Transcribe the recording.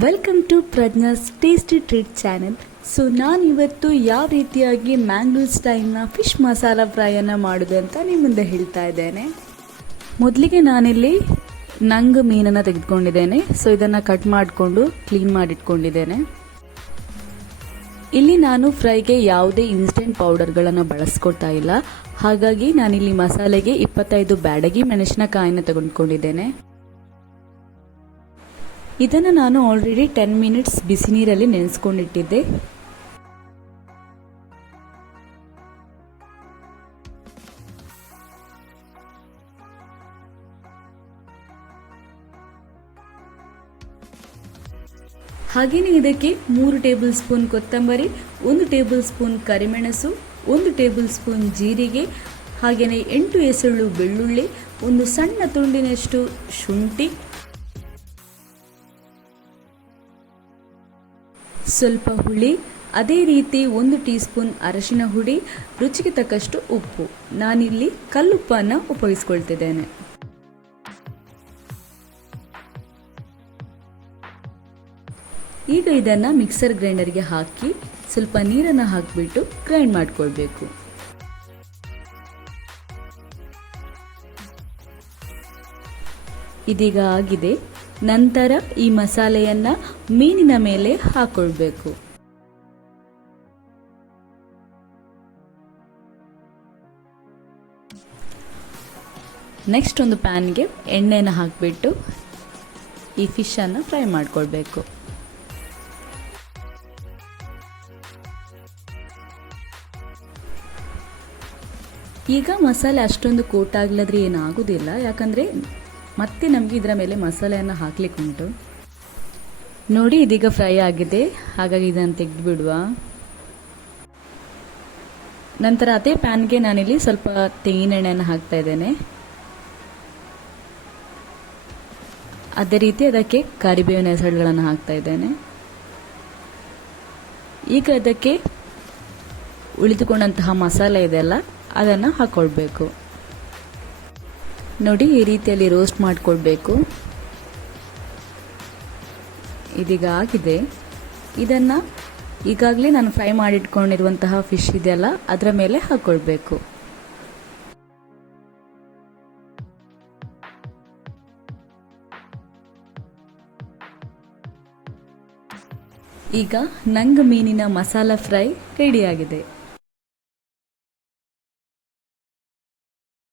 Welcome to Prajna's tasty treat channel. So ನಾನು ಇವತ್ತು ಯಾವ ರೀತಿಯಾಗಿ ಮ್ಯಾಂಗ್ಳೂರ್ ಸ್ಟೈಲ್ನ ಫಿಶ್ ಮಸಾಲ ಫ್ರೈಯನ್ನು ಮಾಡೋದು ಅಂತ ನಿಮ್ಮ ಮುಂದೆ ಹೇಳ್ತಾ ಇದ್ದೇನೆ. ಮೊದಲಿಗೆ ನಾನಿಲ್ಲಿ ನಂಗ್ ಮೀನನ್ನು ತೆಗೆದುಕೊಂಡಿದ್ದೇನೆ. ಸೊ ಇದನ್ನು ಕಟ್ ಮಾಡಿಕೊಂಡು ಕ್ಲೀನ್ ಮಾಡಿಟ್ಕೊಂಡಿದ್ದೇನೆ. ಇಲ್ಲಿ ನಾನು ಫ್ರೈಗೆ ಯಾವುದೇ ಇನ್ಸ್ಟೆಂಟ್ ಪೌಡರ್ಗಳನ್ನು ಬಳಸ್ಕೊಳ್ತಾ ಇಲ್ಲ. ಹಾಗಾಗಿ ನಾನಿಲ್ಲಿ ಮಸಾಲೆಗೆ 25 ಬ್ಯಾಡಗಿ ಮೆಣಸಿನಕಾಯಿನ ತೆಗೆದುಕೊಂಡಿದ್ದೇನೆ. ಇದನ್ನು ನಾನು ಆಲ್ರೆಡಿ 10 ಮಿನಿಟ್ಸ್ ಬಿಸಿ ನೀರಲ್ಲಿ ನೆನೆಸ್ಕೊಂಡಿಟ್ಟಿದ್ದೆ. ಹಾಗೆಯೇ ಇದಕ್ಕೆ 3 ಟೇಬಲ್ ಸ್ಪೂನ್ ಕೊತ್ತಂಬರಿ, 1 ಟೇಬಲ್ ಸ್ಪೂನ್ ಕರಿಮೆಣಸು, 1 ಟೇಬಲ್ ಸ್ಪೂನ್ ಜೀರಿಗೆ, ಹಾಗೆಯೇ 8 ಎಸಳು ಬೆಳ್ಳುಳ್ಳಿ, ಒಂದು ಸಣ್ಣ ತುಂಡಿನಷ್ಟು ಶುಂಠಿ, ಸ್ವಲ್ಪ ಹುಳಿ, ಅದೇ ರೀತಿ 1 ಟೀ ಸ್ಪೂನ್ ಅರಶಿನ ಹುಡಿ, ರುಚಿಗೆ ತಕ್ಕಷ್ಟು ಉಪ್ಪು. ನಾನಿಲ್ಲಿ ಕಲ್ಲುಪ್ಪನ್ನು ಉಪಯೋಗಿಸ್ಕೊಳ್ತಿದ್ದೇನೆ. ಈಗ ಇದನ್ನು ಮಿಕ್ಸರ್ ಗ್ರೈಂಡರ್ಗೆ ಹಾಕಿ ಸ್ವಲ್ಪ ನೀರನ್ನು ಹಾಕಿಬಿಟ್ಟು ಗ್ರೈಂಡ್ ಮಾಡಿಕೊಳ್ಬೇಕು. ಇದೀಗ ಆಗಿದೆ. ನಂತರ ಈ ಮಸಾಲೆಯನ್ನು ಮೀನಿನ ಮೇಲೆ ಹಾಕೊಳ್ಬೇಕು. ನೆಕ್ಸ್ಟ್ ಒಂದು ಪ್ಯಾನ್ಗೆ ಎಣ್ಣೆನ ಹಾಕಿಬಿಟ್ಟು ಈ ಫಿಶನ್ನು ಫ್ರೈ ಮಾಡಿಕೊಳ್ಬೇಕು. ಈಗ ಮಸಾಲೆ ಅಷ್ಟೊಂದು ಕೋಟ್ ಆಗ್ಲಾದ್ರೆ ಏನಾಗೋದಿಲ್ಲ, ಯಾಕಂದರೆ ಮತ್ತೆ ನಮಗೆ ಇದರ ಮೇಲೆ ಮಸಾಲೆಯನ್ನು ಹಾಕ್ಲಿಕ್ಕೆ ಉಂಟು. ನೋಡಿ ಇದೀಗ ಫ್ರೈ ಆಗಿದೆ. ಹಾಗಾಗಿ ಇದನ್ನು ತೆಗೆದುಬಿಡುವ. ನಂತರ ಅದೇ ಪ್ಯಾನ್ಗೆ ನಾನಿಲ್ಲಿ ಸ್ವಲ್ಪ ತೆಂಗಿನೆಣ್ಣೆಯನ್ನು ಹಾಕ್ತಾ ಇದ್ದೇನೆ. ಅದೇ ರೀತಿ ಅದಕ್ಕೆ ಕರಿಬೇವಿನ ಹೆಸರುಗಳನ್ನು ಹಾಕ್ತಾ ಇದ್ದೇನೆ. ಈಗ ಅದಕ್ಕೆ ಉಳಿದುಕೊಂಡಂತಹ ಮಸಾಲೆ ಇದೆಯಲ್ಲ ಅದನ್ನು ಹಾಕ್ಕೊಳ್ಬೇಕು. ನೋಡಿ ಈ ರೀತಿಯಲ್ಲಿ ರೋಸ್ಟ್ ಮಾಡಿಕೊಳ್ಬೇಕು. ಇದೀಗ ಆಗಿದೆ. ಇದನ್ನು ಈಗಾಗಲೇ ನಾನು ಫ್ರೈ ಮಾಡಿಟ್ಕೊಂಡಿರುವಂತಹ ಫಿಶ್ ಇದೆಯಲ್ಲ ಅದರ ಮೇಲೆ ಹಾಕ್ಕೊಳ್ಬೇಕು. ಈಗ ನಂಗ್ ಮೀನಿನ ಮಸಾಲ ಫ್ರೈ ರೆಡಿಯಾಗಿದೆ.